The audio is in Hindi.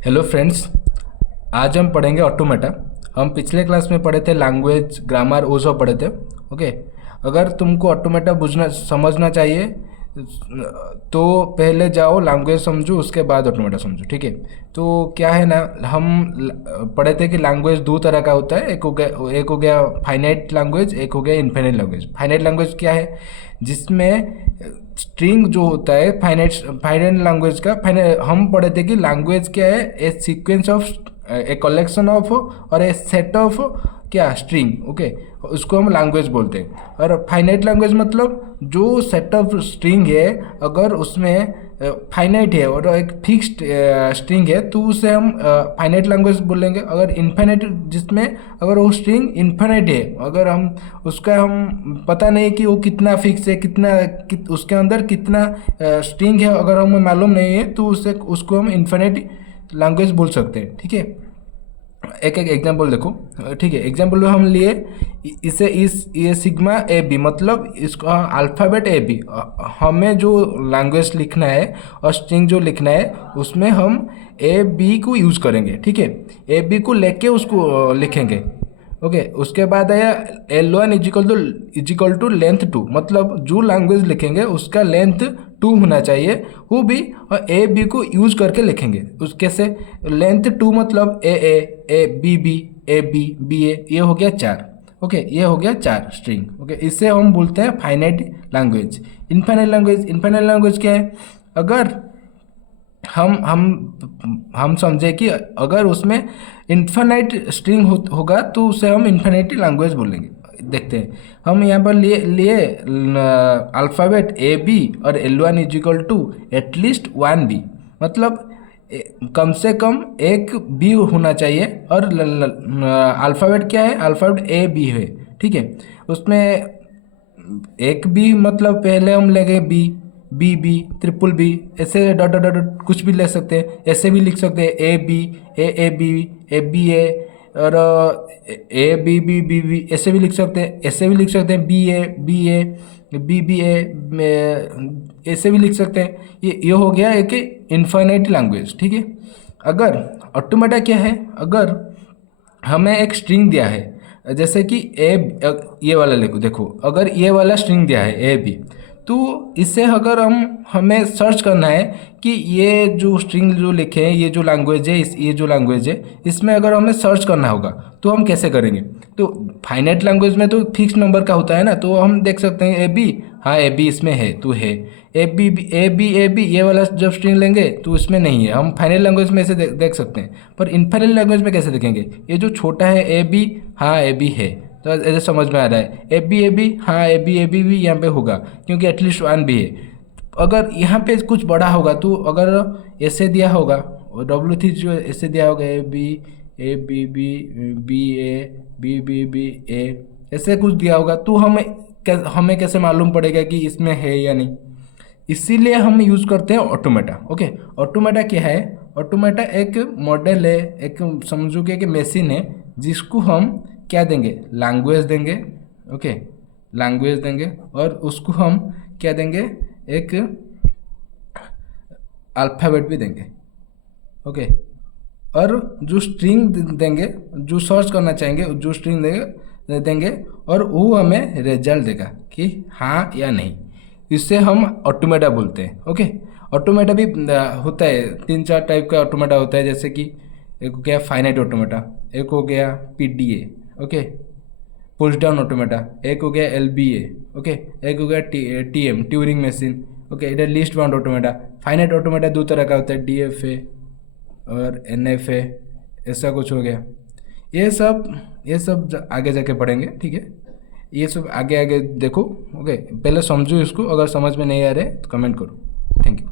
हेलो फ्रेंड्स, आज हम पढ़ेंगे ऑटोमेटा। हम पिछले क्लास में पढ़े थे लैंग्वेज, ग्रामर, वो सब पढ़े थे। ओके, अगर तुमको ऑटोमेटा बुझना समझना चाहिए तो पहले जाओ लैंग्वेज समझो, उसके बाद ऑटोमेटा समझो। ठीक है, तो क्या है ना, हम पढ़े थे कि लैंग्वेज दो तरह का होता है। एक हो गया फाइनाइट लैंग्वेज, एक हो गया इनफाइनाइट लैंग्वेज। फाइनाइट लैंग्वेज क्या है? जिसमें स्ट्रिंग जो होता है फाइनाइट लैंग्वेज का हम पढ़े थे कि लैंग्वेज क्या है, a sequence of, a collection of और ए सेट ऑफ क्या स्ट्रिंग। ओके, उसको हम लैंग्वेज बोलते हैं। और फाइनाइट लैंग्वेज मतलब जो सेट ऑफ स्ट्रिंग है, अगर उसमें फाइनाइट है और एक फिक्स्ड स्ट्रिंग है तो उसे हम फाइनाइट लैंग्वेज बोलेंगे। अगर इनफाइनाइट, जिसमें अगर वो स्ट्रिंग इनफाइनाइट है, अगर हम उसका हम पता नहीं कि वो कितना फिक्स है, उसके अंदर कितना स्ट्रिंग है, अगर हमें मालूम नहीं है तो उसको हम इनफाइनाइट लैंग्वेज बोल सकते हैं। ठीक है, एक एक एग्जाम्पल देखो। ठीक है, एग्जाम्पल हम लिए इसे, ये सिग्मा ए बी, मतलब इसको अल्फ़ाबेट ए बी। हमें जो लैंग्वेज लिखना है और स्ट्रिंग जो लिखना है उसमें हम ए बी को यूज़ करेंगे। ठीक है, ए बी को लेके उसको लिखेंगे। ओके, उसके बाद आया L1 इजिकल टू लेंथ 2, मतलब जो लैंग्वेज लिखेंगे उसका लेंथ 2 होना चाहिए, वो भी। और ए बी को यूज करके लिखेंगे। उस कैसे? लेंथ 2 मतलब A B B, A B B A, ये हो गया 4। ओके, ये हो गया 4 स्ट्रिंग। ओके, इससे हम बोलते हैं फाइनाइट लैंग्वेज। इनफाइनाइट लैंग्वेज क्या है? अगर हम समझे कि अगर उसमें इन्फिनाइट स्ट्रिंग होगा तो उसे हम इन्फिनाइट लैंग्वेज बोलेंगे। देखते हैं, हम यहाँ पर लिए अल्फ़ाबेट ए बी और L1 is equal to at least 1 B, मतलब कम से कम एक बी होना चाहिए। और अल्फ़ाबेट क्या है? अल्फ़ाबेट ए बी है। ठीक है, उसमें एक बी मतलब पहले हम लेंगे B, B B, triple B, ऐसे डॉट डॉट डॉट कुछ भी ले सकते हैं। ऐसे भी लिख सकते हैं A B, A B, A B A, और A B B B B, ऐसे भी लिख सकते हैं। ऐसे भी लिख सकते हैं B A B A, B B A, ऐसे भी लिख सकते हैं। ये हो गया एक इनफाइनाइट लैंग्वेज। ठीक है, अगर ऑटोमेटा क्या है? अगर हमें एक स्ट्रिंग दिया है, जैसे कि ए, ये वाला देखो, अगर ये वाला स्ट्रिंग दिया है ए बी, तो इससे अगर हमें सर्च करना है कि ये जो स्ट्रिंग जो लिखे हैं, ये जो लैंग्वेज है, ये जो लैंग्वेज है, इसमें अगर हमें सर्च करना होगा तो हम कैसे करेंगे? तो फाइनाइट लैंग्वेज में तो फिक्स नंबर का होता है ना, तो हम देख सकते हैं ए बी, हाँ ए बी इसमें है तो है। ए बी ये वाला जब स्ट्रिंग लेंगे तो इसमें नहीं है। हम फाइनाइट लैंग्वेज में ऐसे देख सकते हैं, पर इनफाइनाइट लैंग्वेज में कैसे देखेंगे? ये जो छोटा है ए बी, हाँ ए बी है, तो ऐसे समझ में आ रहा है। ए बी, हाँ ए बी भी यहाँ पे होगा क्योंकि एटलीस्ट 1 भी है। अगर यहाँ पे कुछ बड़ा होगा तो अगर ऐसे दिया होगा, W3 जो ऐसे दिया होगा, A B B B A B A, ऐसे कुछ दिया होगा, तो हमें कैसे मालूम पड़ेगा कि इसमें है या नहीं? इसीलिए हम यूज़ करते हैं ऑटोमेटा। ओके, ऑटोमेटा क्या है? ऑटोमेटा एक मॉडल है, एक समझो कि एक मशीन है, जिसको हम क्या देंगे? लैंग्वेज देंगे। ओके, लैंग्वेज देंगे और उसको हम क्या देंगे? एक अल्फ़ाबेट भी देंगे। ओके, और जो स्ट्रिंग देंगे, जो सर्च करना चाहेंगे, जो स्ट्रिंग देंगे और वो हमें रिजल्ट देगा कि हाँ या नहीं। इससे हम ऑटोमेटा बोलते हैं। ओके, ऑटोमेटा भी होता है, 3-4 टाइप का ऑटोमेटा होता है। जैसे कि एक हो गया फाइनाइट ऑटोमेटा, एक हो गया PDA, okay, push down automata, एक हो गया LBA, ओके, एक हो गया TM, ट्यूरिंग मशीन। ओके, इधर list bound automata. Finite automata 2 तरह का होता है, DFA और NFA, ऐसा कुछ हो गया। ये सब आगे जाके पढ़ेंगे। ठीक है, ये सब आगे आगे देखो। ओके, पहले समझो इसको, अगर समझ में नहीं आ रहे तो कमेंट करो। Thank you.